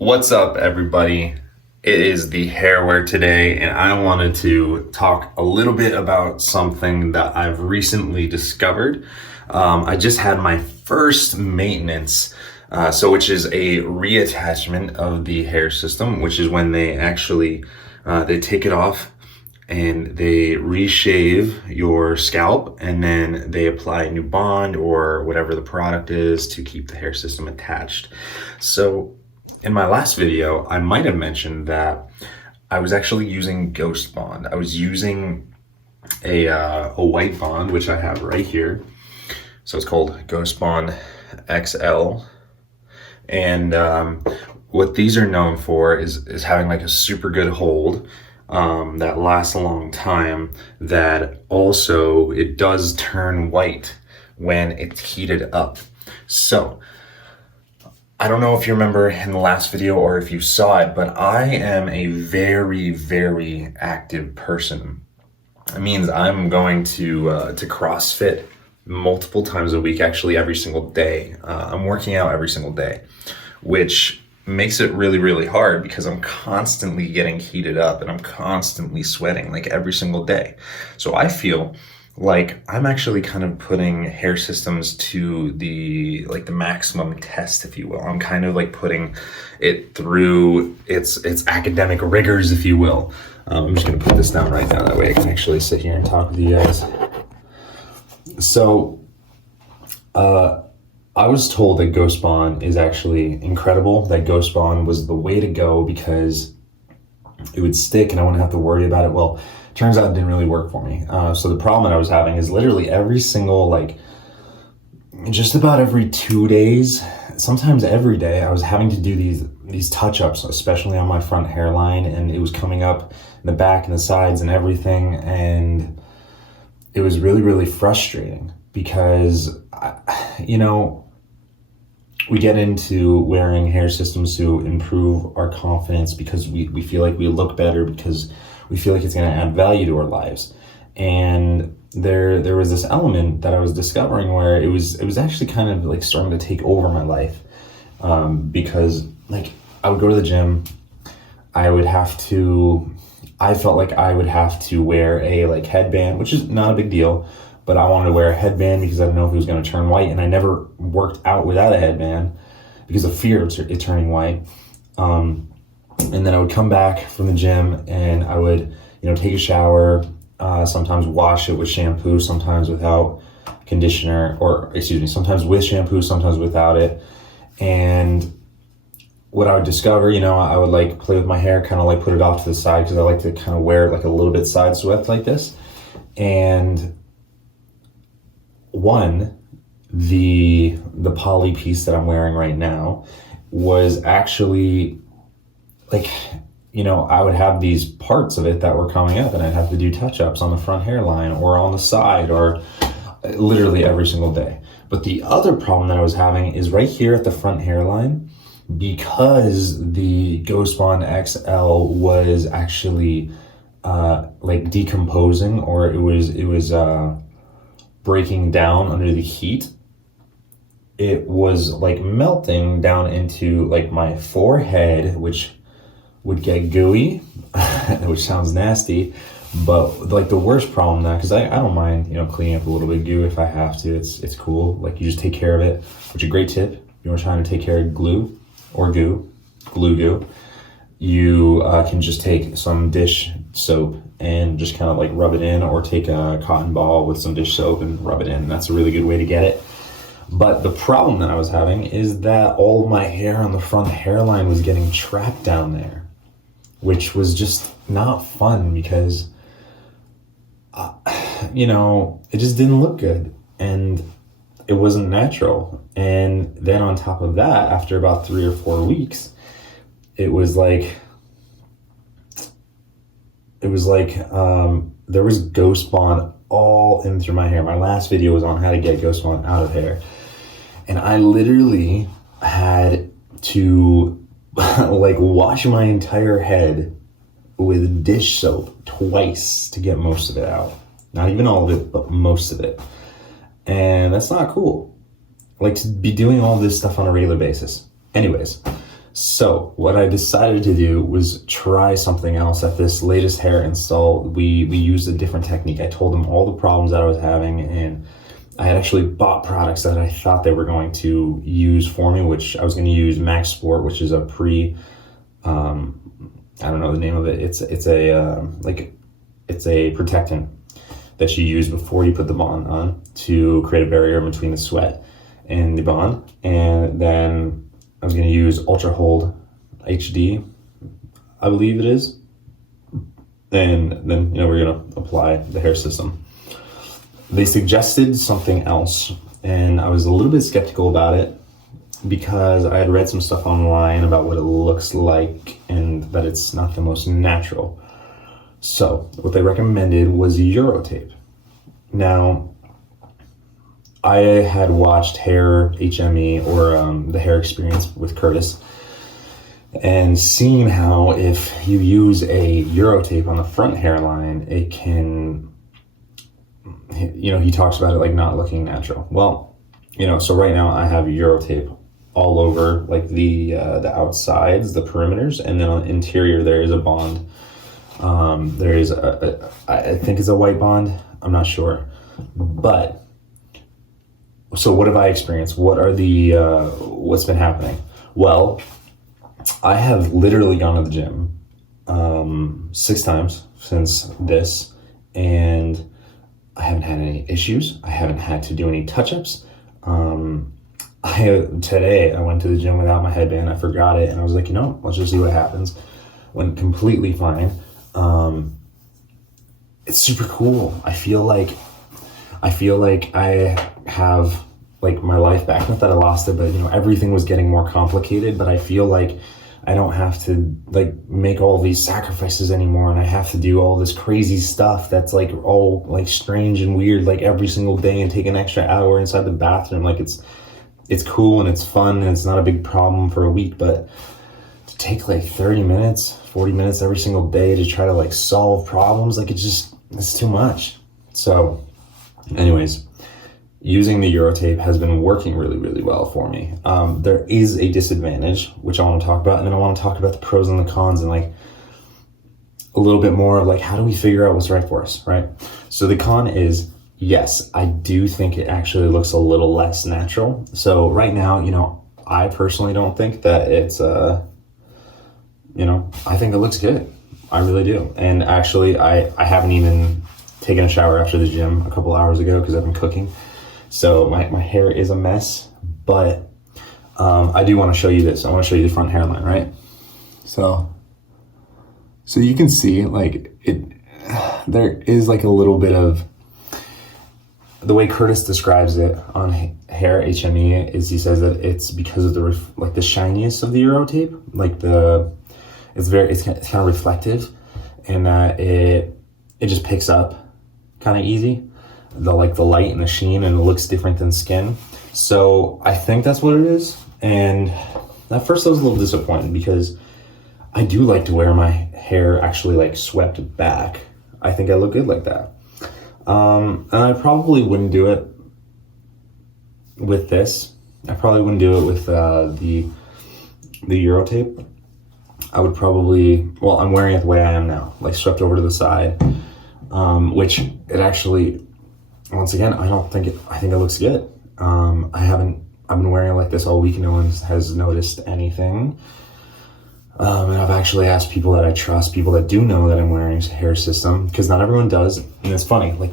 What's up, everybody? It is the hairwear today, and I wanted to talk a little bit about something that I've recently discovered. I just had my first maintenance, which is a reattachment of the hair system, which is when they actually they take it off and they reshave your scalp, and then they apply a new bond or whatever the product is to keep the hair system attached. So in my last video, I might have mentioned that I was actually using Ghost Bond. I was using a white bond, which I have right here. So it's called Ghost Bond XL. And what these are known for is having like a super good hold that lasts a long time, that also it does turn white when it's heated up. So I don't know if you remember in the last video or if you saw it, but I am a very, very active person. It means I'm going to CrossFit multiple times a week, actually every single day. I'm working out every single day, which makes it really, really hard because I'm constantly getting heated up and I'm constantly sweating like every single day. So I feel like I'm actually kind of putting hair systems to the maximum test, if you will. I'm kind of like putting it through its academic rigors, if you will. I'm just gonna put this down right now, that way I can actually sit here and talk with you guys. So I was told that Ghost Bond is actually incredible, that Ghost Bond was the way to go because it would stick and I wouldn't have to worry about it. Well, turns out it didn't really work for me. So the problem that I was having is literally every single, just about every 2 days, sometimes every day, I was having to do these touch-ups, especially on my front hairline, and it was coming up in the back and the sides and everything, and it was really, really frustrating because, we get into wearing hair systems to improve our confidence because we feel like we look better, because we feel like it's going to add value to our lives. And there was this element that I was discovering where it was actually kind of like starting to take over my life, because I would go to the gym, I felt like I would have to wear a headband, which is not a big deal, but I wanted to wear a headband because I didn't know if it was going to turn white, and I never worked out without a headband because of fear of it turning white. And then I would come back from the gym and I would, take a shower, sometimes wash it with shampoo, sometimes without conditioner, sometimes with shampoo, sometimes without it. And what I would discover, I would play with my hair, kind of put it off to the side because I like to kind of wear it a little bit side swept like this. And the poly piece that I'm wearing right now was actually I would have these parts of it that were coming up and I'd have to do touch-ups on the front hairline or on the side or literally every single day. But the other problem that I was having is right here at the front hairline, because the Ghost Bond XL was actually decomposing, or it was breaking down under the heat. It was melting down into my forehead, which would get gooey, which sounds nasty, but the worst problem now, because I don't mind cleaning up a little bit of goo if I have to. It's cool. You just take care of it, which is a great tip. If you're trying to take care of glue or glue goo, you can just take some dish soap and just kind of rub it in, or take a cotton ball with some dish soap and rub it in. That's a really good way to get it. But the problem that I was having is that all of my hair on the front hairline was getting trapped down there, which was just not fun because, it just didn't look good and it wasn't natural. And then on top of that, after about 3 or 4 weeks, it was there was Ghost Bond all in through my hair. My last video was on how to get Ghost Bond out of hair. And I literally had to wash my entire head with dish soap twice to get most of it out. Not even all of it, but most of it. And that's not cool. To be doing all this stuff on a regular basis. Anyways, So what I decided to do was try something else. At this latest hair install, we used a different technique. I told them all the problems that I was having, and I had actually bought products that I thought they were going to use for me, which I was going to use Max Sport, which is a I don't know the name of it. It's a protectant that you use before you put the bond on to create a barrier between the sweat and the bond. And then I was going to use Ultra Hold HD, I believe it is. And then, we're going to apply the hair system. They suggested something else, and I was a little bit skeptical about it because I had read some stuff online about what it looks like and that it's not the most natural. So what they recommended was Eurotape. Now, I had watched Hair HME, or the Hair Experience with Curtis, and seeing how if you use a Eurotape on the front hairline, it can, he talks about it like not looking natural. Well, so right now I have Eurotape all over like the outsides, the perimeters, and then on the interior there is a bond. There is I think it's a white bond. I'm not sure, but so what have I experienced? What are what's been happening? Well, I have literally gone to the gym 6 times since this, and I haven't had any issues. I haven't had to do any touch-ups. Today I went to the gym without my headband. I forgot it, and I was like, let's just see what happens. Went completely fine. It's super cool. I feel like I have like my life back. Not that I lost it, but everything was getting more complicated. But I feel like I don't have to like make all these sacrifices anymore, and I have to do all this crazy stuff that's like all like strange and weird like every single day, and take an extra hour inside the bathroom. Like it's cool and it's fun and it's not a big problem for a week, but to take like 30 minutes, 40 minutes every single day to try to like solve problems, like it's too much. So anyways, using the Eurotape has been working really, really well for me. There is a disadvantage, which I want to talk about, and then I want to talk about the pros and the cons, and like a little bit more of like, how do we figure out what's right for us, right? So the con is, yes, I do think it actually looks a little less natural. So right now, I personally don't think that it's, I think it looks good. I really do. And actually, I haven't even taken a shower after the gym a couple hours ago because I've been cooking. So my hair is a mess, but I do want to show you this. I want to show you the front hairline, right? So you can see like there is like a little bit of, the way Curtis describes it on Hair HME is he says that it's because of the shininess of the Eurotape, like it's kind of reflective, and that it just picks up kind of easy, the light and the sheen, and it looks different than skin. So I think that's what it is. And at first I was a little disappointed because I do like to wear my hair actually like swept back. I think I look good like that. And I probably wouldn't do it with this. I probably wouldn't do it with the Eurotape. I would probably, I'm wearing it the way I am now, like swept over to the side, which it actually, once again, I think it looks good. I've been wearing it like this all week and no one has noticed anything. And I've actually asked people that I trust, people that do know that I'm wearing a hair system, because not everyone does. And it's funny, like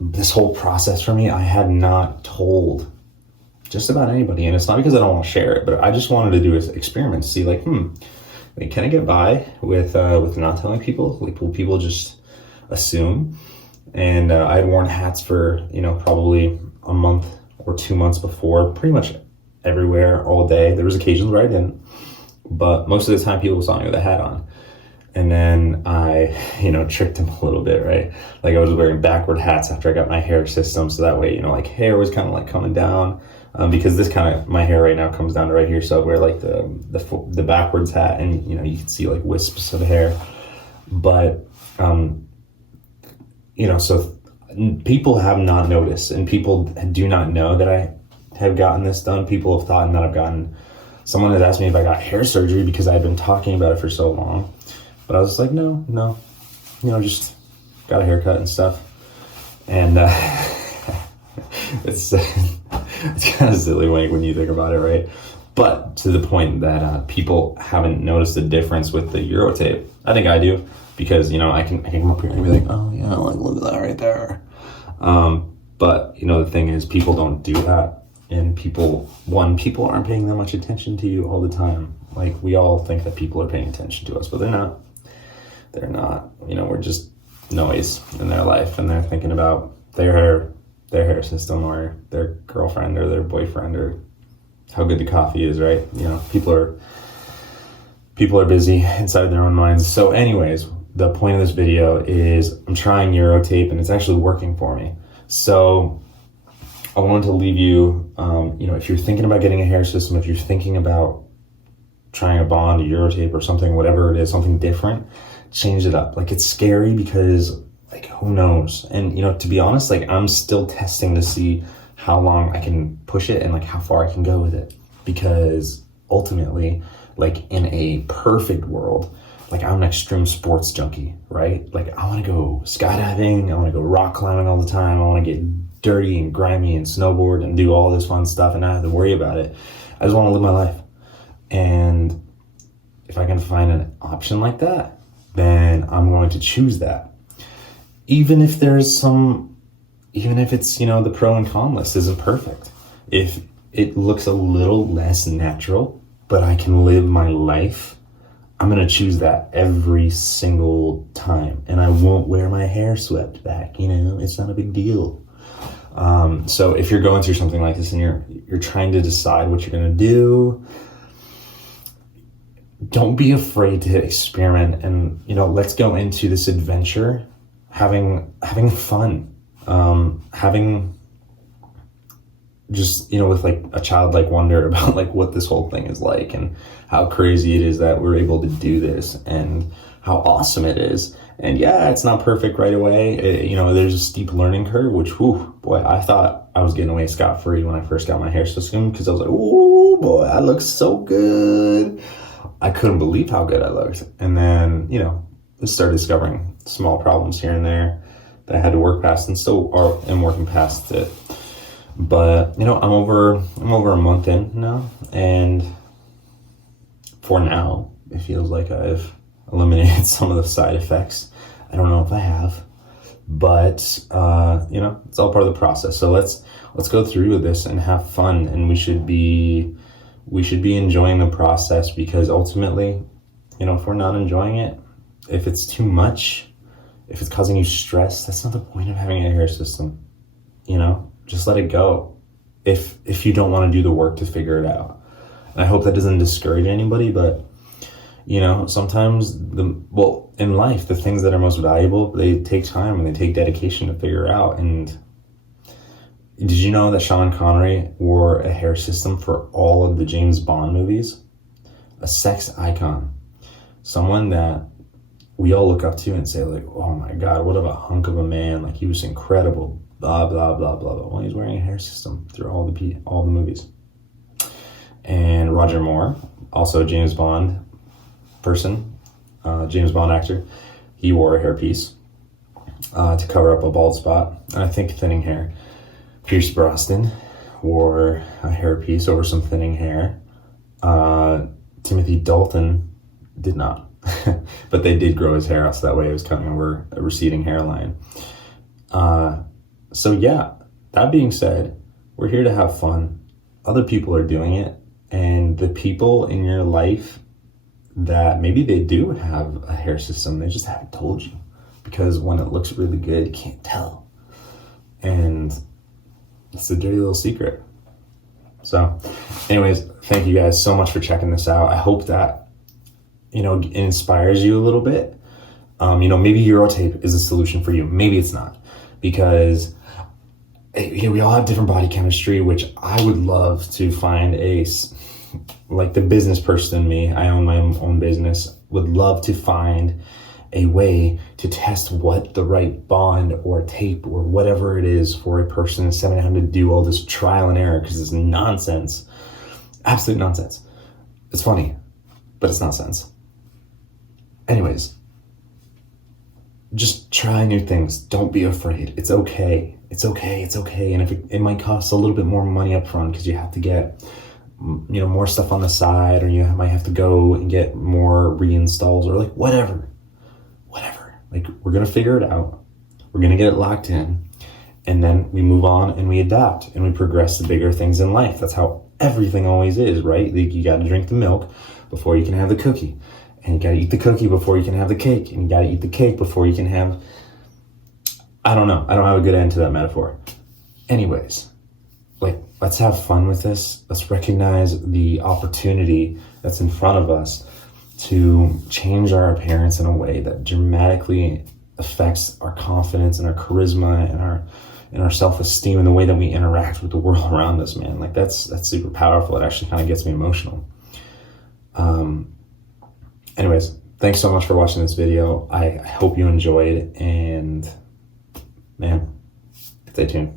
this whole process for me, I had not told just about anybody. And it's not because I don't want to share it, but I just wanted to do an experiment to see like, can I get by with not telling people? Like, will people just assume? And I had worn hats for, probably a month or 2 months before, pretty much everywhere, all day. There was occasions where I didn't. But most of the time people saw me with a hat on. And then I, tricked them a little bit, right? Like I was wearing backward hats after I got my hair system. So that way, like hair was kind of like coming down, because this kind of, my hair right now comes down to right here. So I wear like the backwards hat, and, you can see like wisps of hair. But, so people have not noticed, and people do not know that I have gotten this done. People have thought that I've gotten Someone had asked me if I got hair surgery because I had been talking about it for so long. But I was like, no, just got a haircut and stuff. And it's kind of silly when you think about it, right? But to the point that people haven't noticed the difference with the Eurotape. I think I do, because, I can come up here and be like, oh yeah, like look at that right there. But the thing is, people don't do that. And people aren't paying that much attention to you all the time. Like, we all think that people are paying attention to us, but they're not. They're not. We're just noise in their life, and they're thinking about their hair system, or their girlfriend, or their boyfriend, or how good the coffee is, right? People are busy inside their own minds. So anyways, the point of this video is I'm trying Eurotape, and it's actually working for me. So I wanted to leave you, if you're thinking about getting a hair system, if you're thinking about trying a Bond, a Eurotape, or something, whatever it is, something different, change it up. Like, it's scary because, like, who knows? And, to be honest, like, I'm still testing to see how long I can push it and, like, how far I can go with it. Because ultimately, like, in a perfect world, like, I'm an extreme sports junkie, right? Like, I want to go skydiving, I want to go rock climbing all the time, I want to get dirty and grimy and snowboard and do all this fun stuff and not have to worry about it. I just want to live my life. And if I can find an option like that, then I'm going to choose that. Even if it's, the pro and con list isn't perfect. If it looks a little less natural, but I can live my life, I'm going to choose that every single time. And I won't wear my hair swept back. It's not a big deal. So if you're going through something like this and you're trying to decide what you're going to do, don't be afraid to experiment, and let's go into this adventure having fun, having just with like a childlike wonder about like what this whole thing is like, and how crazy it is that we're able to do this, and how awesome it is. And yeah, it's not perfect right away. There's a steep learning curve, which, boy, I thought I was getting away scot-free when I first got my hair system, because I was like, oh boy, I look so good. I couldn't believe how good I looked. And then, I started discovering small problems here and there that I had to work past, and still am working past it. But, I'm over a month in now, and for now, it feels like I've eliminated some of the side effects. I don't know if I have, but, it's all part of the process. So let's go through with this and have fun, and we should be enjoying the process, because ultimately, if we're not enjoying it, if it's too much, if it's causing you stress, that's not the point of having a hair system. Just let it go if you don't want to do the work to figure it out. And I hope that doesn't discourage anybody, but sometimes in life, the things that are most valuable, they take time and they take dedication to figure out. And did you know that Sean Connery wore a hair system for all of the James Bond movies? A sex icon. Someone that we all look up to and say, like, oh my God, what a hunk of a man. Like, he was incredible, blah, blah, blah, blah, blah. Well, he's wearing a hair system through all the movies. And Roger Moore, also a James Bond person, James Bond actor, he wore a hairpiece to cover up a bald spot, and I think thinning hair. Pierce Brosnan wore a hairpiece over some thinning hair. Timothy Dalton did not, but they did grow his hair out, so that way it was coming over a receding hairline. So yeah, that being said, we're here to have fun. Other people are doing it, and the people in your life that maybe they do have a hair system, they just haven't told you, because when it looks really good, you can't tell. And it's a dirty little secret. So anyways, thank you guys so much for checking this out. I hope that, it inspires you a little bit. Maybe Eurotape is a solution for you. Maybe it's not, because we all have different body chemistry, which I would love to find like the business person in me. I own my own business, would love to find a way to test what the right bond or tape or whatever it is for a person, instead of having to do all this trial and error, because it's nonsense, absolute nonsense. It's funny, but it's nonsense. Anyways, just try new things. Don't be afraid. It's okay. It's okay. It's okay. And if it might cost a little bit more money up front because you have to get, more stuff on the side, or you might have to go and get more reinstalls, or like whatever. Like, we're going to figure it out. We're going to get it locked in. And then we move on and we adapt and we progress to bigger things in life. That's how everything always is, right? Like, you got to drink the milk before you can have the cookie. And you got to eat the cookie before you can have the cake. And you got to eat the cake before you can have... I don't know. I don't have a good end to that metaphor. Anyways, like, let's have fun with this. Let's recognize the opportunity that's in front of us to change our appearance in a way that dramatically affects our confidence and our charisma and our self-esteem and the way that we interact with the world around us, man. Like, that's super powerful. It actually kind of gets me emotional. Anyways, thanks so much for watching this video. I hope you enjoyed, and man, stay tuned.